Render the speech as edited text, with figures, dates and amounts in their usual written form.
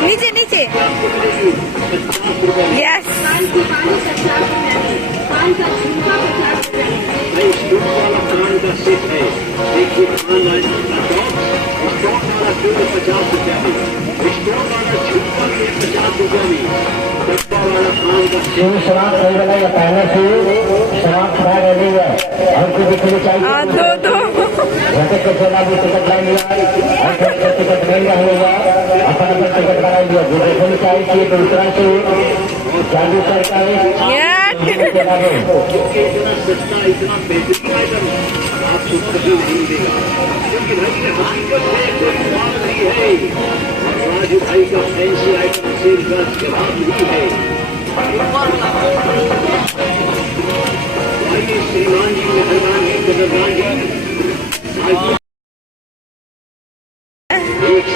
नीचे नीचे यस शराब खरीदना या पहले से शराब खा रही है हमको दिखनी चाहिए दो को चला भी टिकट लाइन टिकट महंगा होगा अपन टिकट बना लिया जो देखनी चाहिए दूसरा से चालू सरकार इतना सस्ता इतना बेहतरीन आइटम आपको कभी नहीं मिलेगा क्योंकि भाई हकीकत है कोई बात नहीं है राजू भाई का फैंसी आइटम सेल का जवाब नहीं है आइए श्रीमान जी मेहरबान जी कदरदान जी एक